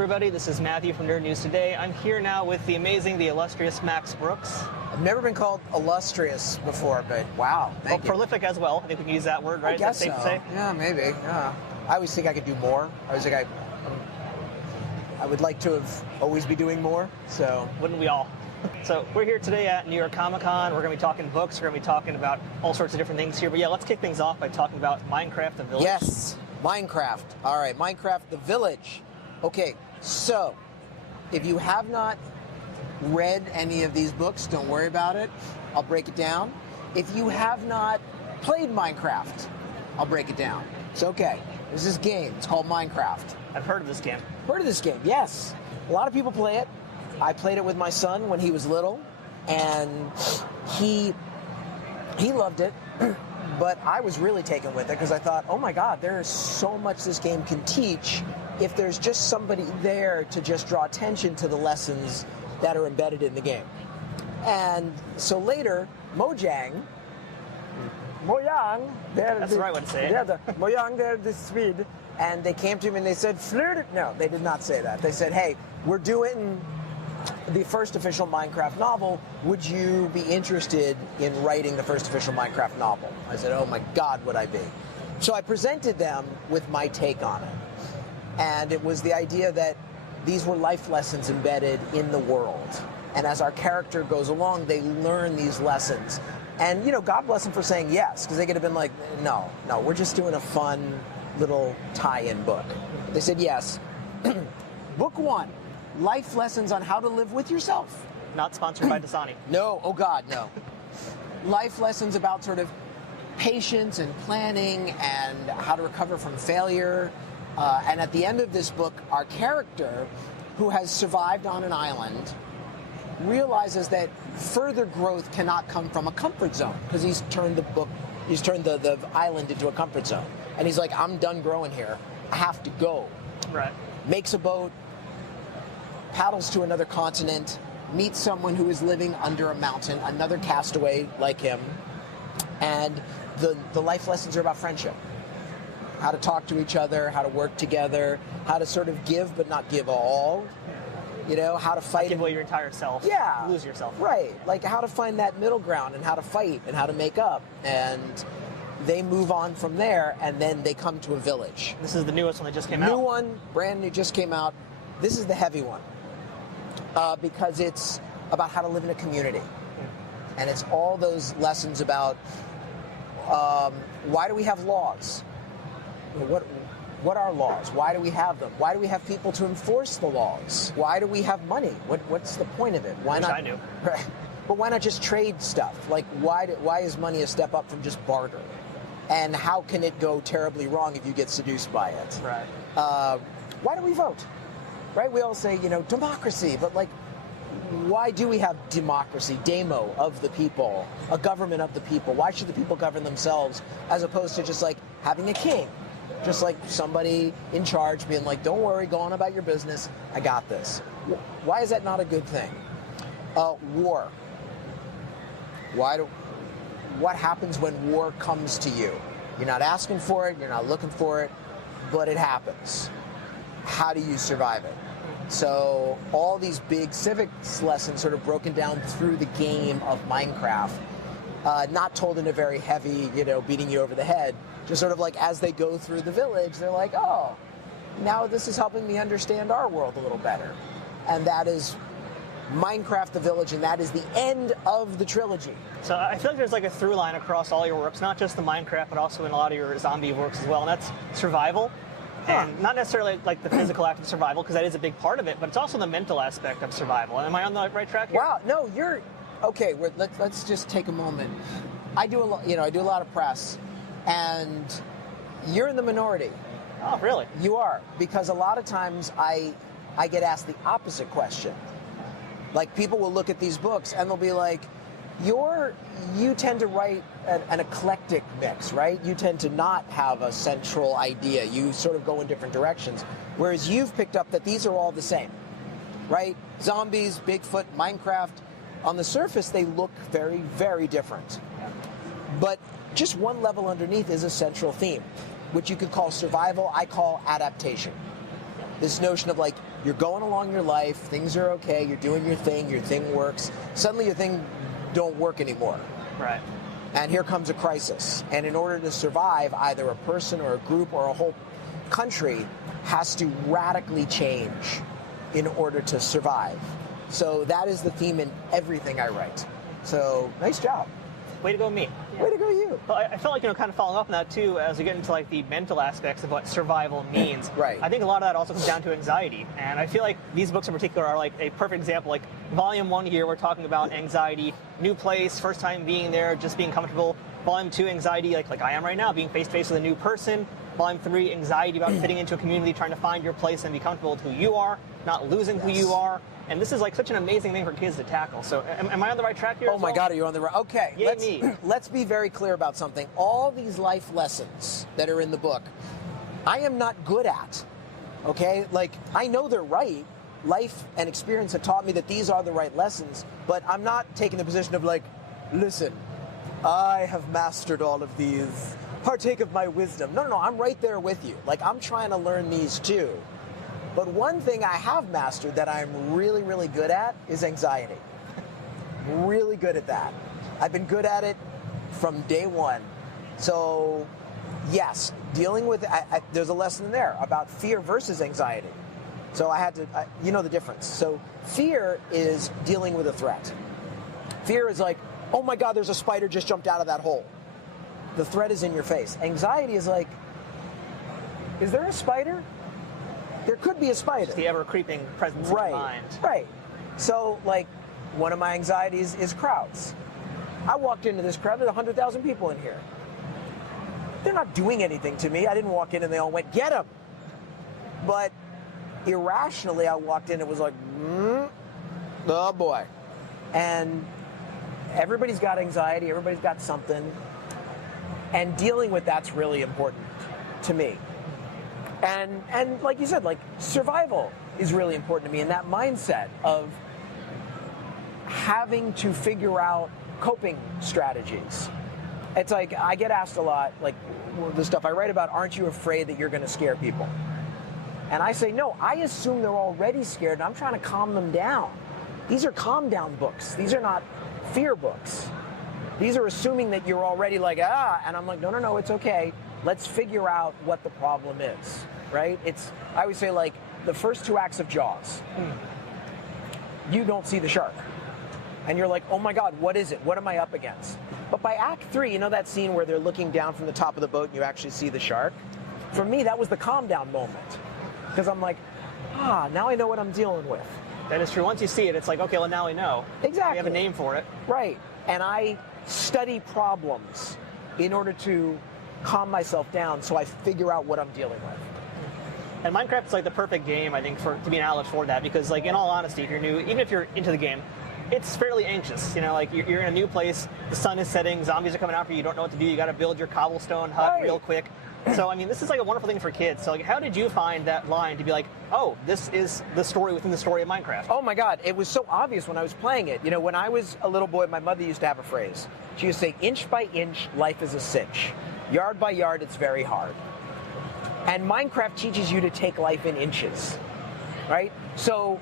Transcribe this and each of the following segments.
everybody, this is Matthew from Nerd News Today. I'm here now with the amazing, the illustrious Max Brooks. I've never been called illustrious before, but wow, thank you. Prolific as well. I think we can use that word, right? I guess Is that safe to say? Yeah, maybe. Yeah. I always think I could do more. I always think I would like to have always be doing more. So wouldn't we all? So we're here today at New York Comic Con. We're going to be talking books. We're going to be talking about all sorts of different things here. But yeah, let's kick things off by talking about Minecraft the Village. Yes, Minecraft. All right, Minecraft the Village. Okay, so if you have not read any of these books, don't worry about it. I'll break it down. If you have not played Minecraft, I'll break it down. It's okay. There's this game. It's called Minecraft. I've heard of this game. Heard of this game? Yes. A lot of people play it. I played it with my son when he was little, and he loved it. But I was really taken with it because I thought, oh my God, there is so much this game can teach if there's just somebody there to just draw attention to the lessons that are embedded in the game. And so later, Mojang, that's the right way to say it. Yeah, Mojang, they're the Swede, and they came to him and they said, no, they did not say that. They said, hey, we're doing the first official Minecraft novel. Would you be interested in writing the first official Minecraft novel? I said, oh my God, would I be? So I presented them with my take on it. And it was the idea that these were life lessons embedded in the world. And as our character goes along, they learn these lessons. And, you know, God bless them for saying yes, because they could have been like, no, we're just doing a fun little tie-in book. They said yes. Book 1, Life Lessons on How to Live with Yourself. Not sponsored by Dasani. No, oh God, no. Life lessons about sort of patience and planning and how to recover from failure. And at the end of this book, our character, who has survived on an island, realizes that further growth cannot come from a comfort zone, because he's turned the island into a comfort zone. And he's like, I'm done growing here. I have to go. Right. Makes a boat, paddles to another continent, meets someone who is living under a mountain, another castaway like him. And the life lessons are about friendship. How to talk to each other, how to work together, how to sort of give but not give all. You know, how to fight. Give away your entire self. Yeah. Lose yourself. Right. Like how to find that middle ground and how to fight and how to make up. And they move on from there, and then they come to a village. This is the newest one that just came out. New one, brand new, just came out. This is the heavy one. Because it's about how to live in a community. And it's all those lessons about why do we have laws? What are laws? Why do we have them? Why do we have people to enforce the laws? Why do we have money? What's the point of it? Why not? I knew. But why not just trade stuff? Like, why is money a step up from just barter? And how can it go terribly wrong if you get seduced by it? Right. Why do we vote? Right? We all say, you know, democracy, but like, why do we have democracy, demo of the people, a government of the people? Why should the people govern themselves as opposed to just like having a king? Just like somebody in charge being like, don't worry, go on about your business. I got this. Why is that not a good thing? War. What happens when war comes to you? You're not asking for it, you're not looking for it, but it happens. How do you survive it? So all these big civics lessons sort of broken down through the game of Minecraft, not told in a very heavy, you know, beating you over the head. Just sort of like as they go through the village, they're like, oh, now this is helping me understand our world a little better. And that is Minecraft the Village, and that is the end of the trilogy. So I feel like there's like a through line across all your works, not just the Minecraft, but also in a lot of your zombie works as well, and that's survival. And not necessarily like the physical act of survival, because that is a big part of it, but it's also the mental aspect of survival. Am I on the right track here? Wow, no, you're okay. Let's just take a moment. I do a lot of press, and you're in the minority. Oh, really? You are, because a lot of times I get asked the opposite question. Like, people will look at these books and they'll be like, you tend to write an eclectic mix, right? You tend to not have a central idea. You sort of go in different directions. Whereas you've picked up that these are all the same, right? Zombies, Bigfoot, Minecraft. On the surface, they look very, very different. But just one level underneath is a central theme, which you could call survival, I call adaptation. This notion of like, You're going along your life, things are okay, you're doing your thing works. Suddenly your thing don't work anymore. Right. And here comes a crisis. And in order to survive, either a person or a group or a whole country has to radically change in order to survive. So that is the theme in everything I write. So nice job. Way to go, me. Way to go, you. Well, I felt like, kind of following up on that too, as we get into like the mental aspects of what survival means. Right. I think a lot of that also comes down to anxiety, and I feel like these books in particular are like a perfect example. Like Volume 1 here, we're talking about anxiety, new place, first time being there, just being comfortable. Volume 2, anxiety, like I am right now, being face to face with a new person. Volume 3, anxiety about fitting into a community, trying to find your place and be comfortable with who you are, not losing who you are. And this is like such an amazing thing for kids to tackle. So am I on the right track here? Oh my God, are you on the right? Okay, Yay, let's be very clear about something. All these life lessons that are in the book, I am not good at, okay? Like, I know they're right. Life and experience have taught me that these are the right lessons, but I'm not taking the position of like, listen, I have mastered all of these. Partake of my wisdom. No, I'm right there with you. Like, I'm trying to learn these too. But one thing I have mastered that I'm really, really good at is anxiety. Really good at that. I've been good at it from day one. So, yes, dealing with, there's a lesson there about fear versus anxiety. So I had to, you know the difference. So fear is dealing with a threat. Fear is like, oh my God, there's a spider just jumped out of that hole. The threat is in your face. Anxiety is like, is there a spider? There could be a spider. It's the ever-creeping presence in your mind. Right. So, like, one of my anxieties is crowds. I walked into this crowd, there's 100,000 people in here. They're not doing anything to me. I didn't walk in and they all went, get him. But irrationally, I walked in and was like, oh boy. And everybody's got anxiety, everybody's got something. And dealing with that's really important to me. And like you said, like survival is really important to me, and that mindset of having to figure out coping strategies. It's like I get asked a lot, like the stuff I write about, aren't you afraid that you're going to scare people? And I say, no, I assume they're already scared, and I'm trying to calm them down. These are calm down books. These are not fear books. These are assuming that you're already like, and I'm like, no, it's okay. Let's figure out what the problem is, right? I always say, like, the first 2 acts of Jaws, you don't see the shark. And you're like, oh my God, what is it? What am I up against? But by Act 3, you know that scene where they're looking down from the top of the boat and you actually see the shark? For me, that was the calm down moment. Because I'm like, now I know what I'm dealing with. That is true. Once you see it, it's like, okay, well, now we know. Exactly. We have a name for it. Right. And I study problems in order to calm myself down so I figure out what I'm dealing with. And Minecraft is like the perfect game, I think, to be an outlet for that, because, like, in all honesty, if you're new, even if you're into the game, it's fairly anxious. You know, like, you're in a new place, the sun is setting, zombies are coming out for you, you don't know what to do, you got to build your cobblestone hut real quick. So, I mean, this is like a wonderful thing for kids. So, like, how did you find that line to be like, oh, this is the story within the story of Minecraft? Oh my God, it was so obvious when I was playing it. You know, when I was a little boy, my mother used to have a phrase. She used to say, inch by inch, life is a cinch. Yard by yard, it's very hard. And Minecraft teaches you to take life in inches, right? So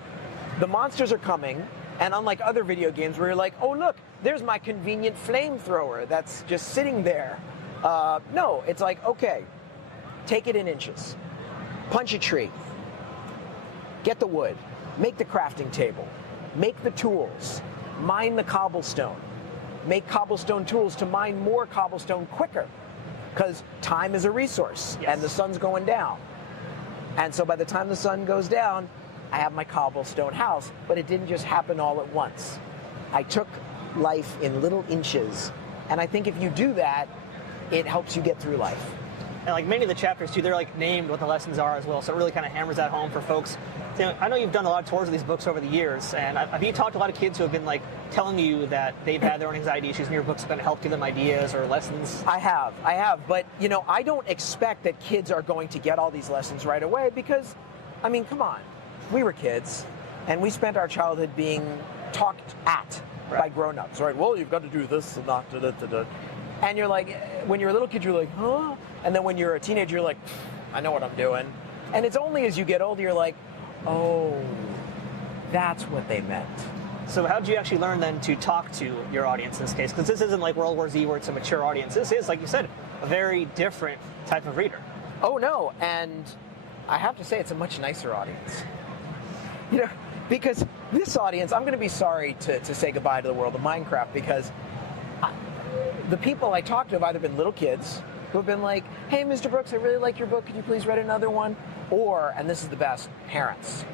the monsters are coming, and unlike other video games where you're like, oh look, there's my convenient flamethrower that's just sitting there. No, it's like, okay, take it in inches. Punch a tree. Get the wood. Make the crafting table. Make the tools. Mine the cobblestone. Make cobblestone tools to mine more cobblestone quicker. Because time is a resource, and the sun's going down. And so by the time the sun goes down, I have my cobblestone house, but it didn't just happen all at once. I took life in little inches, and I think if you do that, it helps you get through life. And like many of the chapters too, they're like named what the lessons are as well, so it really kind of hammers that home for folks. So, I know you've done a lot of tours of these books over the years, and have you talked to a lot of kids who have been like telling you that they've had their own anxiety issues and your books have been help give them ideas or lessons? I have, but you know, I don't expect that kids are going to get all these lessons right away because, I mean, come on, we were kids, and we spent our childhood being talked at by grown-ups, right? Well, you've got to do this and not da-da-da-da. And you're like, when you're a little kid, you're like, huh? And then when you're a teenager, you're like, I know what I'm doing. And it's only as you get older, you're like, oh, that's what they meant. So how did you actually learn then to talk to your audience in this case? Because this isn't like World War Z where it's a mature audience. This is, like you said, a very different type of reader. Oh, no, and I have to say it's a much nicer audience. You know, because this audience, I'm going to be sorry to say goodbye to the world of Minecraft, because the people I talk to have either been little kids who have been like, hey, Mr. Brooks, I really like your book. Could you please write another one? Or, and this is the best, parents.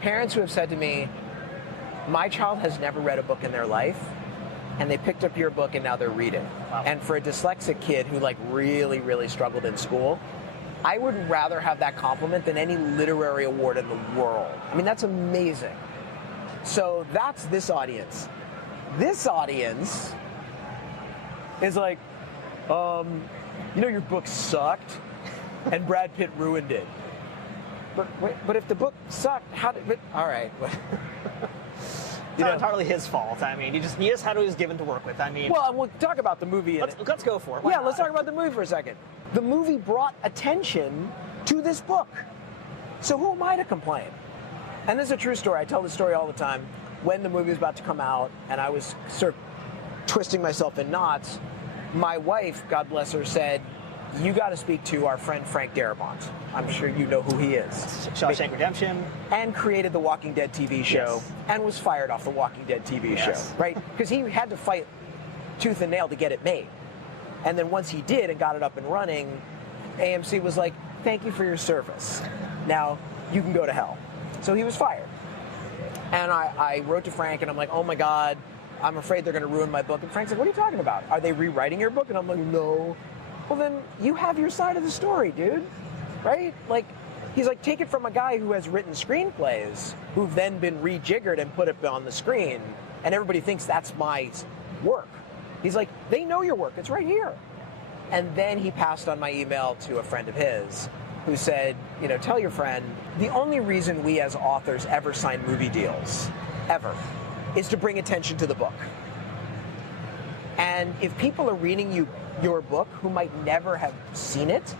Parents who have said to me, my child has never read a book in their life, and they picked up your book and now they're reading. Wow. And for a dyslexic kid who like really, really struggled in school, I would rather have that compliment than any literary award in the world. I mean, that's amazing. So that's this audience. This audience is like, you know, your book sucked, and Brad Pitt ruined it. But if the book sucked, how did? But, all right. It's not entirely his fault. I mean, he just had what he was given to work with. I mean, well, we'll talk about the movie. Let's go for it. Why Yeah, not? let's talk about the movie for a second. The movie brought attention to this book. So who am I to complain? And this is a true story. I tell this story all the time. When the movie was about to come out, and I was sort of twisting myself in knots, my wife, God bless her, said, you got to speak to our friend Frank Darabont. I'm sure you know who he is. Shawshank Redemption. And created the Walking Dead TV show, Yes. and was fired off the Walking Dead TV Yes. show, right? Because he had to fight tooth and nail to get it made. And then once he did and got it up and running, AMC was like, thank you for your service. Now, you can go to hell. So he was fired. And I wrote to Frank, and I'm like, oh my God, I'm afraid they're going to ruin my book. And Frank's like, what are you talking about? Are they rewriting your book? And I'm like, no. Well, then you have your side of the story, dude. Right? Like, he's like, take it from a guy who has written screenplays who've then been rejiggered and put up on the screen, and everybody thinks that's my work. He's like, they know your work. It's right here. And then he passed on my email to a friend of his who said, you know, tell your friend, the only reason we as authors ever sign movie deals, ever, is to bring attention to the book. And if people are reading your book who might never have seen it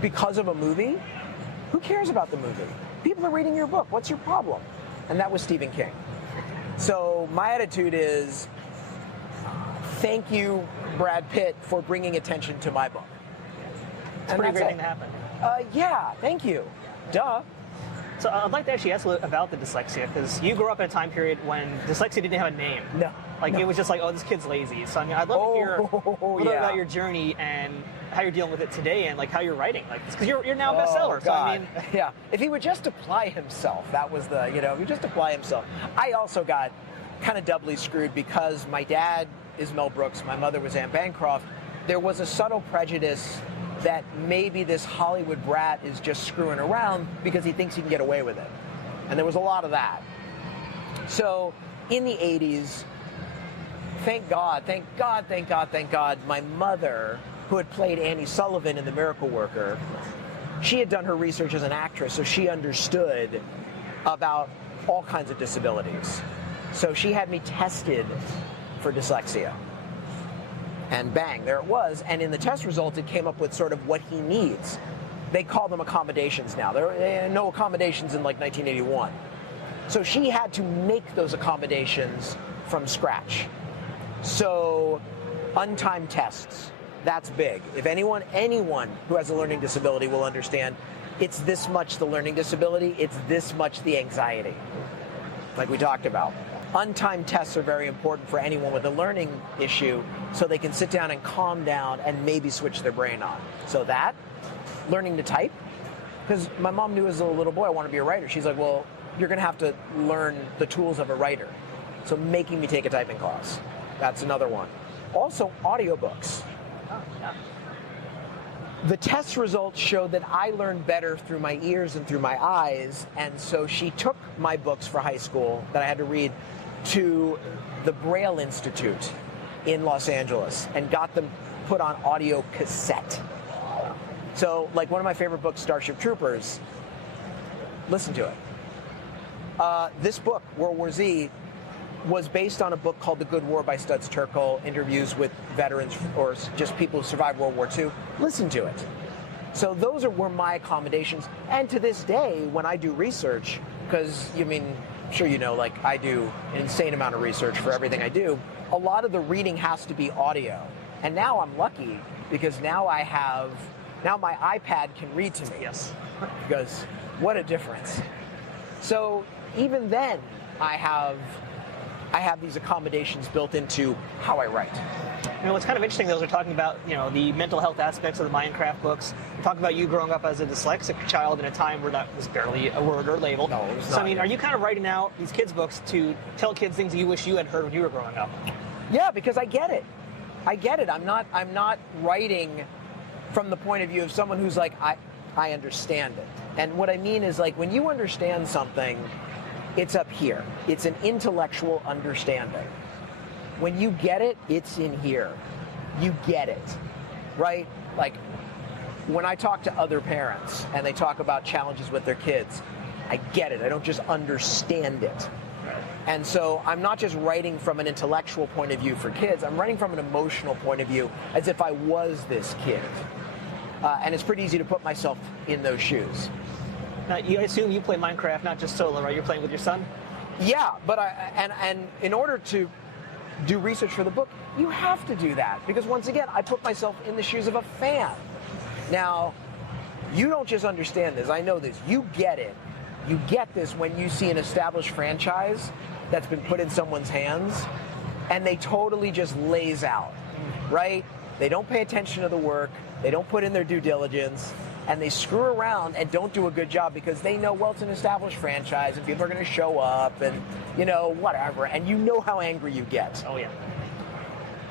because of a movie, who cares about the movie? People are reading your book. What's your problem? And that was Stephen King. So my attitude is, thank you, Brad Pitt, for bringing attention to my book. It's a pretty great thing to happen. Yeah, thank you. Duh. So I'd like to actually ask a little about the dyslexia, because you grew up in a time period when dyslexia didn't have a name. No. It was just like, oh, this kid's lazy. So I mean, I'd love to hear a little bit about your journey and how you're dealing with it today, and like how you're writing. Like, because you're now a bestseller. God. So I mean, yeah. If he would just apply himself, that was the, if he just apply himself. I also got kind of doubly screwed because my dad is Mel Brooks, my mother was Anne Bancroft. There was a subtle prejudice that maybe this Hollywood brat is just screwing around because he thinks he can get away with it. And there was a lot of that. So in the 80s, thank God, my mother, who had played Annie Sullivan in The Miracle Worker, she had done her research as an actress, so she understood about all kinds of disabilities. So she had me tested for dyslexia. And bang, there it was. And in the test results, it came up with sort of what he needs. They call them accommodations now. There are no accommodations in like 1981. So she had to make those accommodations from scratch. So untimed tests, that's big. If anyone who has a learning disability will understand, it's this much the learning disability, it's this much the anxiety, like we talked about. Untimed tests are very important for anyone with a learning issue, so they can sit down and calm down and maybe switch their brain on. So that, learning to type, because my mom knew as a little boy I wanted to be a writer. She's like, well, you're going to have to learn the tools of a writer. So making me take a typing class, that's another one. Also, audiobooks. oh, yeah. The test results showed that I learned better through my ears and through my eyes, and so she took my books for high school that I had to read to the Braille Institute in Los Angeles and got them put on audio cassette. So, like one of my favorite books, Starship Troopers, listen to it. This book, World War Z, was based on a book called The Good War by Studs Terkel, interviews with veterans or just people who survived World War II. Listen to it. So those were my accommodations. And to this day, when I do research, because, I'm sure you know, like I do an insane amount of research for everything I do, a lot of the reading has to be audio. And now I'm lucky because now my iPad can read to me. Yes. Because what a difference. So even then, I have these accommodations built into how I write. What's kind of interesting, though, is we're talking about, the mental health aspects of the Minecraft books. We're talking about you growing up as a dyslexic child in a time where that was barely a word or label. No, it was so, not. are you kind of writing out these kids' books to tell kids things that you wish you had heard when you were growing up? Yeah, because I get it. I'm not writing from the point of view of someone who's like, I understand it. And what I mean is, like, when you understand something, it's up here. It's an intellectual understanding. When you get it, it's in here. You get it, right? Like, when I talk to other parents and they talk about challenges with their kids, I get it. I don't just understand it. And so I'm not just writing from an intellectual point of view for kids. I'm writing from an emotional point of view as if I was this kid. And it's pretty easy to put myself in those shoes. Now, I assume you play Minecraft not just solo, right? You're playing with your son? Yeah, but and in order to do research for the book, you have to do that. Because once again, I put myself in the shoes of a fan. Now, you don't just understand this. I know this. You get it. You get this when you see an established franchise that's been put in someone's hands and they totally just lays out, right? They don't pay attention to the work. They don't put in their due diligence. And they screw around and don't do a good job because they know, well, it's an established franchise and people are going to show up and, whatever. And you know how angry you get. Oh, yeah.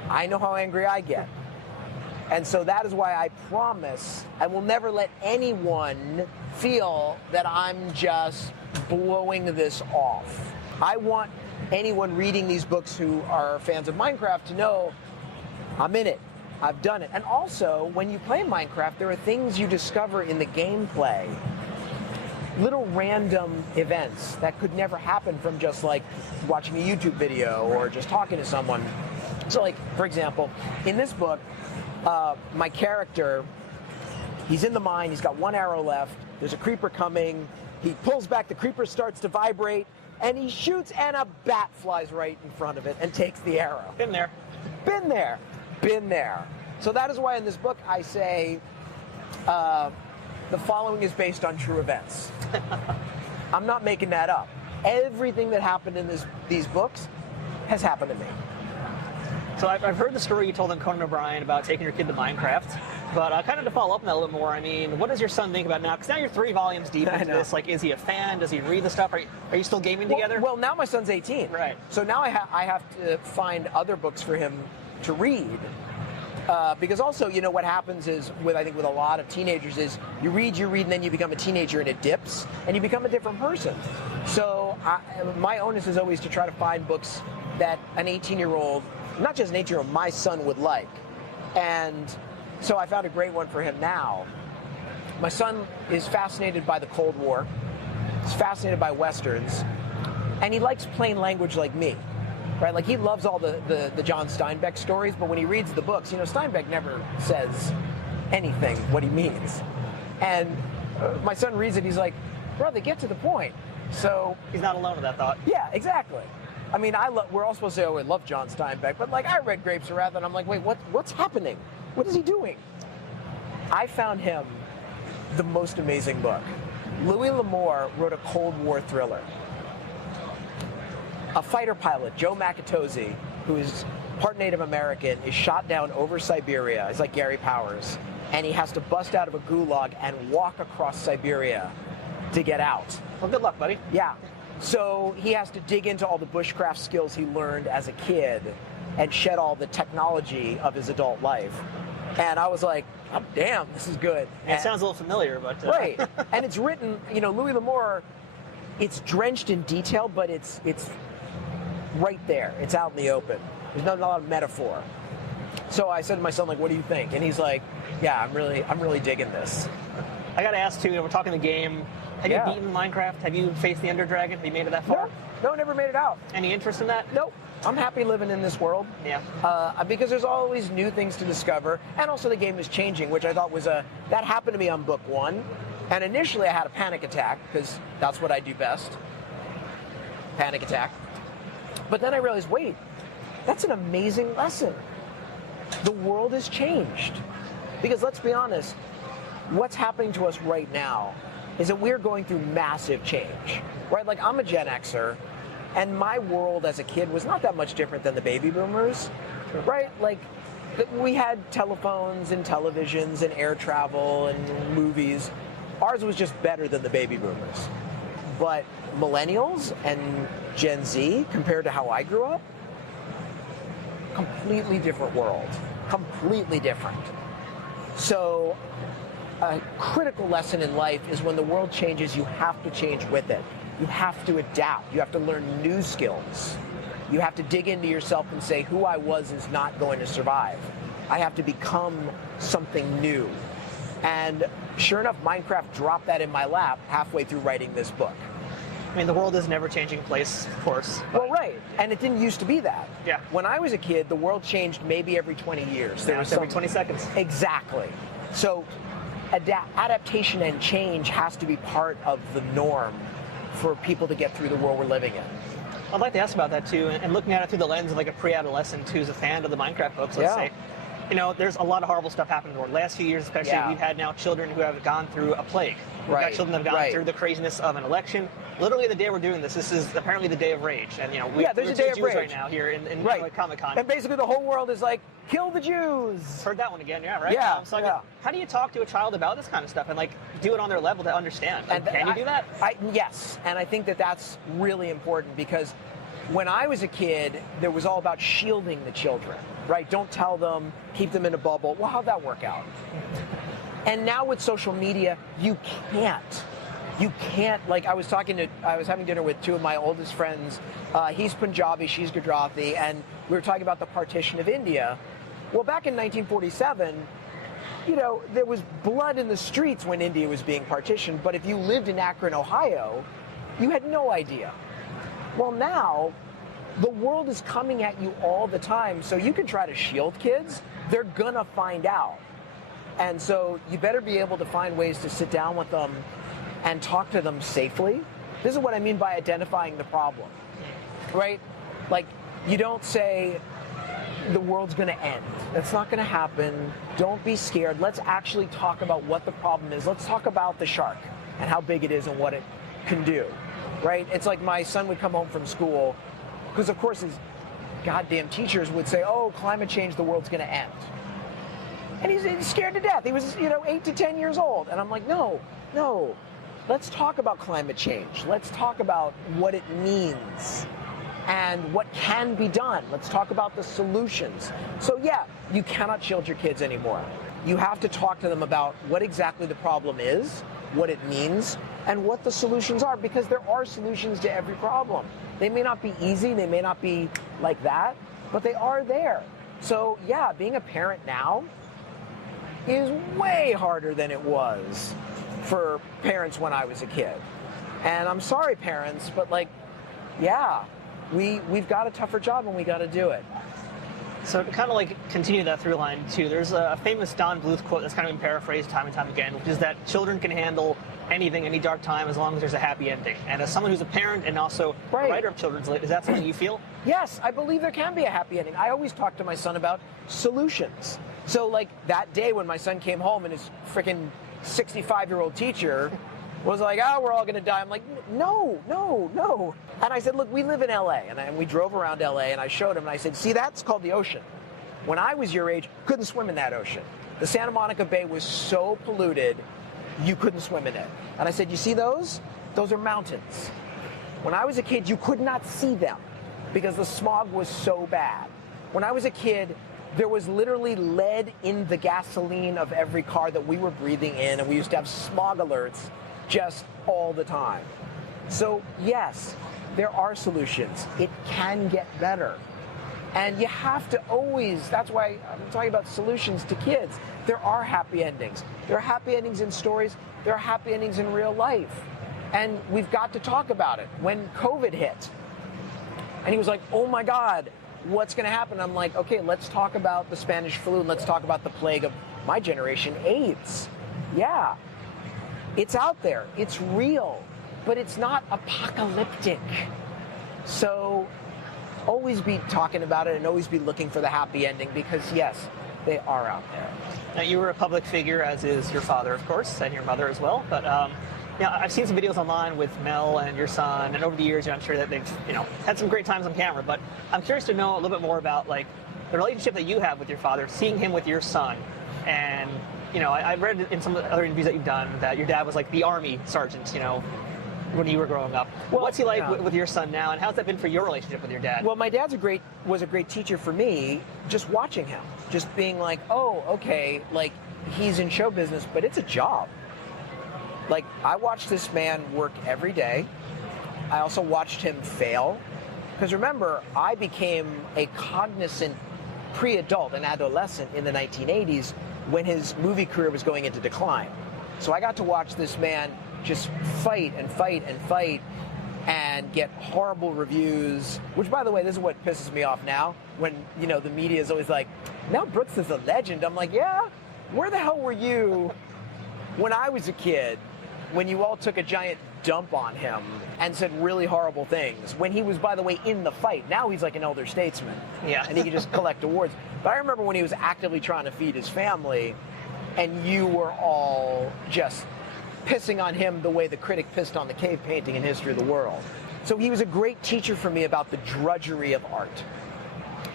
I know how angry I get. And so that is why I promise I will never let anyone feel that I'm just blowing this off. I want anyone reading these books who are fans of Minecraft to know I'm in it. I've done it. And also, when you play Minecraft, there are things you discover in the gameplay. Little random events that could never happen from just like watching a YouTube video or just talking to someone. So like, for example, in this book, my character, he's in the mine, he's got one arrow left, there's a creeper coming, he pulls back, the creeper starts to vibrate, and he shoots and a bat flies right in front of it and takes the arrow. Been there. Been there. Been there. So that is why in this book I say the following is based on true events. I'm not making that up. Everything that happened in these books has happened to me. So I've heard the story you told on Conan O'Brien about taking your kid to Minecraft, but kind of to follow up on that a little bit more, what does your son think about now? Because now you're 3 volumes deep into this. Like, is he a fan? Does he read the stuff? Are you still gaming together? Well, now my son's 18. Right. So now I have to find other books for him to read. Because also, what happens is, I think with a lot of teenagers is you read, and then you become a teenager and it dips, and you become a different person. So my onus is always to try to find books that an 18-year-old, not just an 18-year-old, my son would like. And so I found a great one for him now. My son is fascinated by the Cold War. He's fascinated by Westerns. And he likes plain language like me. Right, like he loves all the John Steinbeck stories, but when he reads the books, Steinbeck never says anything what he means. And my son reads it, he's like, brother, get to the point. So he's not alone with that thought. Yeah, exactly. We're all supposed to say, oh, I love John Steinbeck, but like I read Grapes of Wrath, and I'm like, wait, what's happening? What is he doing? I found him the most amazing book. Louis L'Amour wrote a Cold War thriller. A fighter pilot, Joe Makatozy, who is part Native American, is shot down over Siberia. He's like Gary Powers. And he has to bust out of a gulag and walk across Siberia to get out. Well, good luck, buddy. Yeah. So he has to dig into all the bushcraft skills he learned as a kid and shed all the technology of his adult life. And I was like, oh, damn, this is good. It sounds a little familiar, but... Right. And it's written, Louis L'Amour, it's drenched in detail, but it's right there. It's out in the open. There's not a lot of metaphor. So I said to my son, like, what do you think? And he's like, yeah, I'm really digging this. I got to ask, too, we're talking the game. Have you beaten Minecraft? Have you faced the Ender Dragon? Have you made it that far? No, never made it out. Any interest in that? Nope. I'm happy living in this world. Yeah. Because there's always new things to discover, and also the game is changing, which I thought was that happened to me on book 1. And initially I had a panic attack, because that's what I do best. Panic attack. But then I realized, wait, that's an amazing lesson. The world has changed. Because let's be honest, what's happening to us right now is that we're going through massive change, right? Like, I'm a Gen Xer, and my world as a kid was not that much different than the baby boomers, right? Like, we had telephones and televisions and air travel and movies. Ours was just better than the baby boomers. But millennials and Gen Z, compared to how I grew up, completely different world. Completely different. So a critical lesson in life is when the world changes, you have to change with it. You have to adapt. You have to learn new skills. You have to dig into yourself and say, who I was is not going to survive. I have to become something new. And sure enough, Minecraft dropped that in my lap halfway through writing this book. I mean, the world is an ever-changing place, of course. Well, right. And it didn't used to be that. Yeah. When I was a kid, the world changed maybe every 20 years. There was every 20 seconds. Exactly. So adaptation and change has to be part of the norm for people to get through the world we're living in. I'd like to ask about that too, and looking at it through the lens of like a pre-adolescent who's a fan of the Minecraft books, let's say. You know, there's a lot of horrible stuff happening in the world. Last few years especially, we've had now children who have gone through a plague. We've got children that have gone through the craziness of an election. Literally the day we're doing this is apparently the day of rage. And you know, there's a day of rage right now here in Comic-Con. And basically the whole world is like, kill the Jews. Heard that one again, yeah, right? Yeah, So how do you talk to a child about this kind of stuff and like do it on their level to understand? Like, can you do that? Yes, and I think that that's really important because when I was a kid, there was all about shielding the children, right? Don't tell them, keep them in a bubble. Well, how'd that work out? And now with social media, you can't. You can't, like I was having dinner with two of my oldest friends. He's Punjabi, she's Gujarati, and we were talking about the partition of India. Well, back in 1947, you know, there was blood in the streets when India was being partitioned, but if you lived in Akron, Ohio, you had no idea. Well, now, the world is coming at you all the time, so you can try to shield kids, they're gonna find out. And so you better be able to find ways to sit down with them and talk to them safely. This is what I mean by identifying the problem, right? Like, you don't say the world's gonna end. That's not gonna happen. Don't be scared. Let's actually talk about what the problem is. Let's talk about the shark and how big it is and what it can do, right? It's like my son would come home from school, because of course his goddamn teachers would say, oh, climate change, the world's gonna end. And he's scared to death. He was, 8 to 10 years old. And I'm like, no. Let's talk about climate change. Let's talk about what it means and what can be done. Let's talk about the solutions. So yeah, you cannot shield your kids anymore. You have to talk to them about what exactly the problem is, what it means, and what the solutions are, because there are solutions to every problem. They may not be easy, they may not be like that, but they are there. So yeah, being a parent now is way harder than it was for parents when I was a kid. And I'm sorry, parents, but we've got a tougher job and we got to do it. So to kind of like continue that through line too, there's a famous Don Bluth quote that's kind of been paraphrased time and time again, which is that children can handle anything, any dark time, as long as there's a happy ending. And as someone who's a parent and also a writer of children's lit, is that something you feel? Yes, I believe there can be a happy ending. I always talk to my son about solutions. So like that day when my son came home and his freaking 65-year-old teacher was like, we're all going to die. I'm like, no. And I said, look, we live in LA. And we drove around LA and I showed him and I said, see, that's called the ocean. When I was your age, couldn't swim in that ocean. The Santa Monica Bay was so polluted, you couldn't swim in it. And I said, you see those? Those are mountains. When I was a kid, you could not see them because the smog was so bad. When I was a kid, there was literally lead in the gasoline of every car that we were breathing in, and we used to have smog alerts just all the time. So yes, there are solutions. It can get better. And you have to always, that's why I'm talking about solutions to kids. There are happy endings. There are happy endings in stories. There are happy endings in real life. And we've got to talk about it. When COVID hit, And he was like, oh my God, what's going to happen? I'm like, okay, let's talk about the Spanish flu. Let's talk about the plague of my generation, AIDS. Yeah, it's out there. It's real, but it's not apocalyptic. So always be talking about it and always be looking for the happy ending, because yes, they are out there. Now, you were a public figure, as is your father, of course, and your mother as well. But I've seen some videos online with Mel and your son, and over the years, I'm sure that they've had some great times on camera. But I'm curious to know a little bit more about like the relationship that you have with your father, seeing him with your son, and I read in some of the other interviews that you've done that your dad was like the army sergeant, when you were growing up. Well, what's he like with your son now, and how's that been for your relationship with your dad? Well, my dad's was a great teacher for me, just watching him, just being like, oh, okay, like he's in show business, but it's a job. Like, I watched this man work every day. I also watched him fail. Because remember, I became a cognizant pre-adult, an adolescent in the 1980s when his movie career was going into decline. So I got to watch this man just fight and fight and fight and get horrible reviews, which, by the way, this is what pisses me off now, when, the media is always like, Mel Brooks is a legend. I'm like, yeah, where the hell were you when I was a kid, when you all took a giant dump on him and said really horrible things, when he was, by the way, in the fight? Now he's like an elder statesman. Yeah. And he can just collect awards. But I remember when he was actively trying to feed his family, and you were all just pissing on him the way the critic pissed on the cave painting in History of the World. So he was a great teacher for me about the drudgery of art.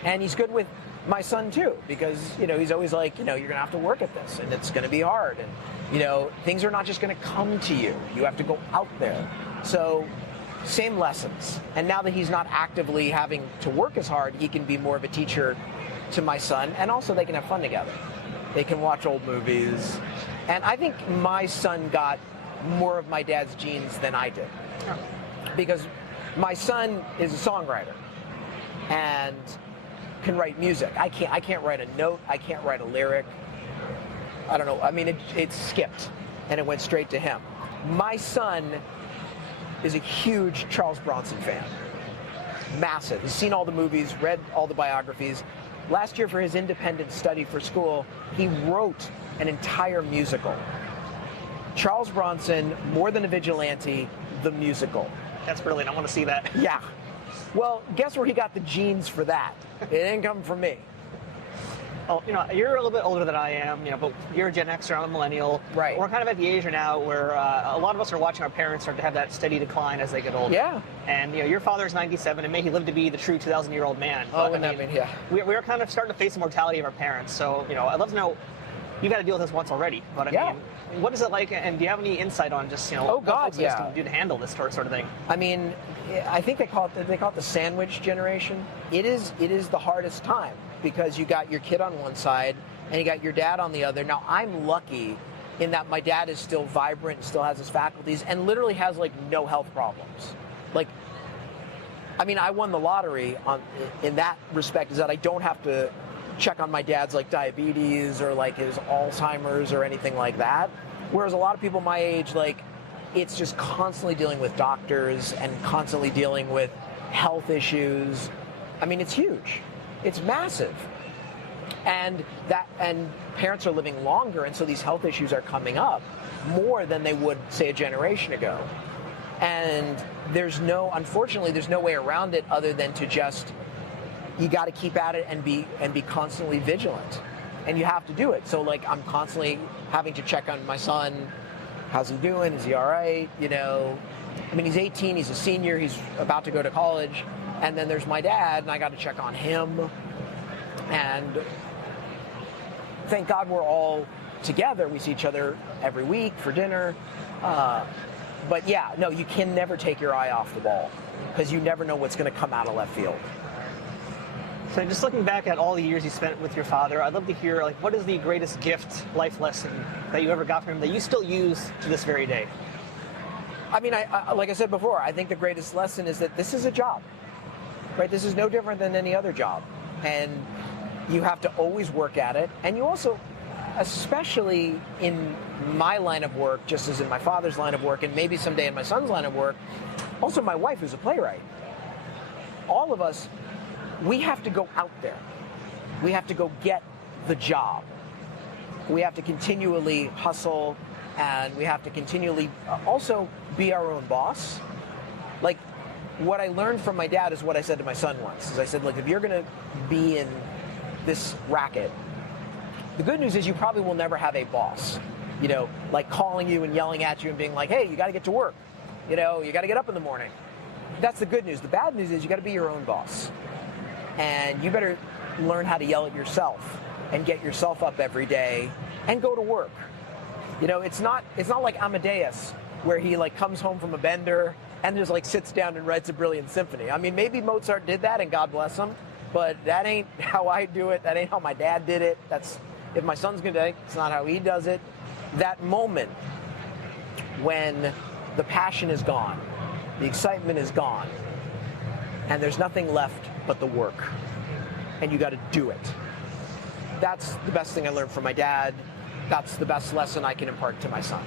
And he's good with my son too, because, he's always like, you're going to have to work at this, and it's going to be hard. And, things are not just going to come to you. You have to go out there. So same lessons. And now that he's not actively having to work as hard, he can be more of a teacher to my son, and also they can have fun together. They can watch old movies. And I think my son got more of my dad's genes than I did. Because my son is a songwriter and can write music. I can't write a note. I can't write a lyric. I don't know. I mean, it skipped and it went straight to him. My son is a huge Charles Bronson fan. Massive. He's seen all the movies, read all the biographies. Last year, for his independent study for school, he wrote an entire musical. Charles Bronson, More Than a Vigilante, the musical. That's brilliant. I want to see that. Yeah. Well, guess where he got the genes for that? It didn't come from me. Oh, you're a little bit older than I am, but you're a Gen Xer, I'm a millennial. Right. We're kind of at the age now where a lot of us are watching our parents start to have that steady decline as they get older. Yeah. And, your father's 97, and may he live to be the true 2,000-year-old man. Oh, but, yeah. We're kind of starting to face the mortality of our parents. So, I'd love to know, you got to deal with this once already. But, I mean, what is it like, and do you have any insight on just, oh, what God, folks can do to handle this sort of thing? I mean, I think they call it the sandwich generation. It is the hardest time, because you got your kid on one side and you got your dad on the other. Now, I'm lucky in that my dad is still vibrant and still has his faculties and literally has like no health problems. Like, I mean, I won the lottery in that respect, is that I don't have to check on my dad's like diabetes or like his Alzheimer's or anything like that. Whereas a lot of people my age, like, it's just constantly dealing with doctors and constantly dealing with health issues. I mean, it's huge. It's massive. And parents are living longer, and so these health issues are coming up more than they would, say, a generation ago. And unfortunately, there's no way around it other than to just, you got to keep at it and be constantly vigilant. And you have to do it. So, like, I'm constantly having to check on my son. How's he doing? Is he all right? I mean, he's 18, he's a senior, he's about to go to college. And then there's my dad, and I got to check on him. And thank God we're all together. We see each other every week for dinner. But yeah, no, you can never take your eye off the ball, because you never know what's going to come out of left field. So just looking back at all the years you spent with your father, I'd love to hear, like, what is the greatest gift, life lesson that you ever got from him that you still use to this very day? I mean, I like I said before, I think the greatest lesson is that this is a job, right? This is no different than any other job. And you have to always work at it. And you also, especially in my line of work, just as in my father's line of work, and maybe someday in my son's line of work, also my wife is a playwright. all of us, we have to go out there. We have to go get the job. We have to continually hustle, and we have to continually also be our own boss. Like, what I learned from my dad is what I said to my son once. Is I said, look, if you're going to be in this racket, the good news is you probably will never have a boss, like calling you and yelling at you and being like, hey, you got to get to work. You got to get up in the morning. That's the good news. The bad news is you got to be your own boss. And you better learn how to yell at yourself and get yourself up every day and go to work. It's not like Amadeus, where he like comes home from a bender and just like sits down and writes a brilliant symphony. I mean, maybe Mozart did that, and God bless him, but that ain't how I do it. That ain't how my dad did it. If my son's gonna do it, it's not how he does it. That moment when the passion is gone, the excitement is gone, and there's nothing left but the work, and you got to do it. That's the best thing I learned from my dad. That's the best lesson I can impart to my son.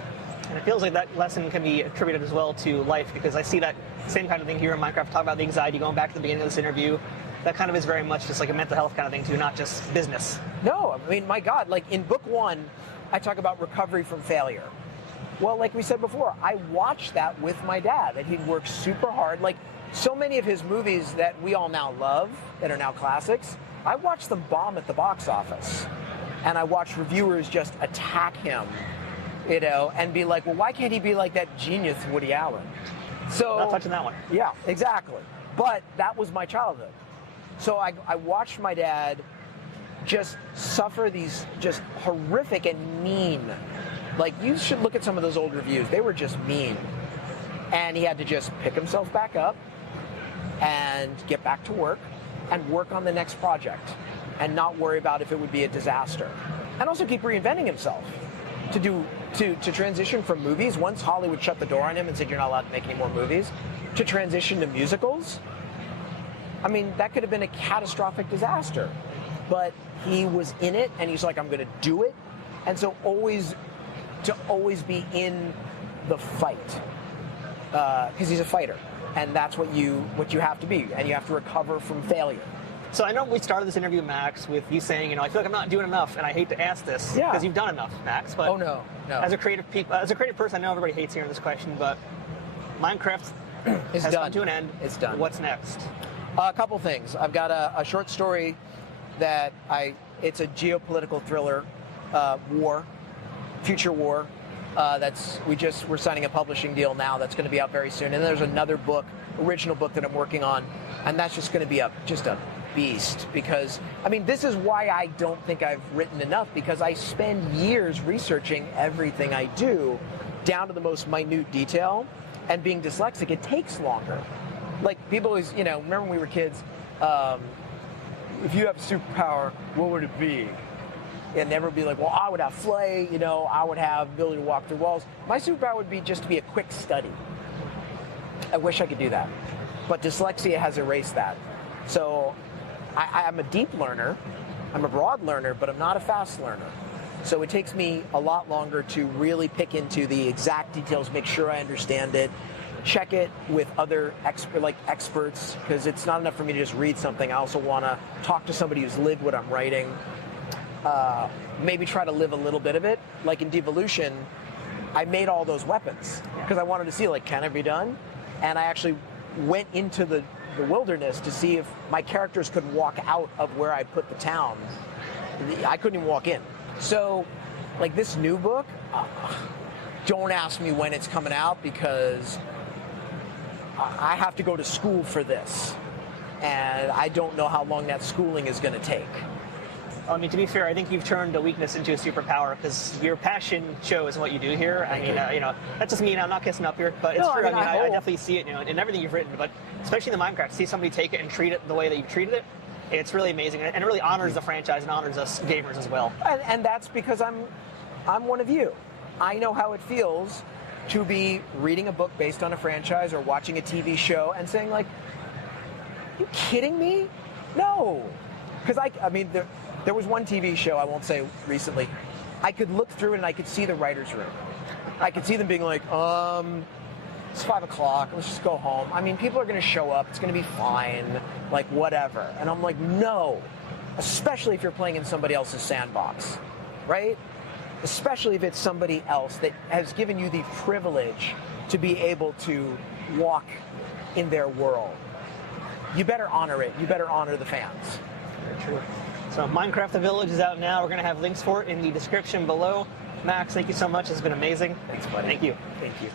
And it feels like that lesson can be attributed as well to life, because I see that same kind of thing here in Minecraft. Talk about the anxiety, going back to the beginning of this interview. That kind of is very much just like a mental health kind of thing too, not just business. No, I mean, my God, like in book 1, I talk about recovery from failure. Well, like we said before, I watched that with my dad, and he'd work super hard. Like so many of his movies that we all now love, that are now classics, I watched them bomb at the box office. And I watched reviewers just attack him, and be like, well, why can't he be like that genius Woody Allen? So, not touching that one. Yeah, exactly. But that was my childhood. So I watched my dad just suffer these just horrific and mean, like you should look at some of those old reviews. They were just mean. And he had to just pick himself back up and get back to work and work on the next project and not worry about if it would be a disaster. And also keep reinventing himself to transition from movies. Once Hollywood shut the door on him and said you're not allowed to make any more movies, to transition to musicals. I mean, that could have been a catastrophic disaster. But he was in it, and he's like, I'm going to do it. And so always be in the fight, because he's a fighter, and that's what you have to be, and you have to recover from failure. So I know we started this interview, Max, with you saying, I feel like I'm not doing enough, and I hate to ask this because you've done enough, Max. But no. As a creative person, I know everybody hates hearing this question, but Minecraft has come to an end. It's done. What's next? A couple things. I've got a short story that it's a geopolitical thriller, future war. We're signing a publishing deal now that's going to be out very soon. And there's another original book that I'm working on, and that's just going to be just a beast, because this is why I don't think I've written enough, because I spend years researching everything I do down to the most minute detail, and being dyslexic, it takes longer. Like people always, remember when we were kids, if you have a superpower, what would it be? And never be like, well, I would have flight, I would have ability to walk through walls. My superpower would be just to be a quick study. I wish I could do that. But dyslexia has erased that. So I'm a deep learner, I'm a broad learner, but I'm not a fast learner. So it takes me a lot longer to really pick into the exact details, make sure I understand it, check it with other experts, because it's not enough for me to just read something. I also want to talk to somebody who's lived what I'm writing. Maybe try to live a little bit of it. Like in Devolution, I made all those weapons because I wanted to see, can it be done? And I actually went into the wilderness to see if my characters could walk out of where I put the town. I couldn't even walk in. So, this new book, don't ask me when it's coming out, because I have to go to school for this. And I don't know how long that schooling is going to take. To be fair, I think you've turned a weakness into a superpower, because your passion shows in what you do here. That's just me. I'm not kissing up here, but it's true. I definitely see it, in everything you've written. But especially in the Minecraft, see somebody take it and treat it the way that you've treated it. It's really amazing, and it really honors the franchise and honors us gamers as well. And that's because I'm one of you. I know how it feels to be reading a book based on a franchise or watching a TV show and saying, are you kidding me? No, because there was one TV show, I won't say recently, I could look through it and I could see the writer's room. I could see them being like, it's 5 o'clock, let's just go home. People are going to show up, it's going to be fine. like whatever. And I'm like, no, especially if you're playing in somebody else's sandbox, right? Especially if it's somebody else that has given you the privilege to be able to walk in their world. You better honor it. You better honor the fans. Very true. So Minecraft The Village is out now. We're going to have links for it in the description below. Max, thank you so much. It's been amazing. Thanks, buddy. Thank you. Thank you.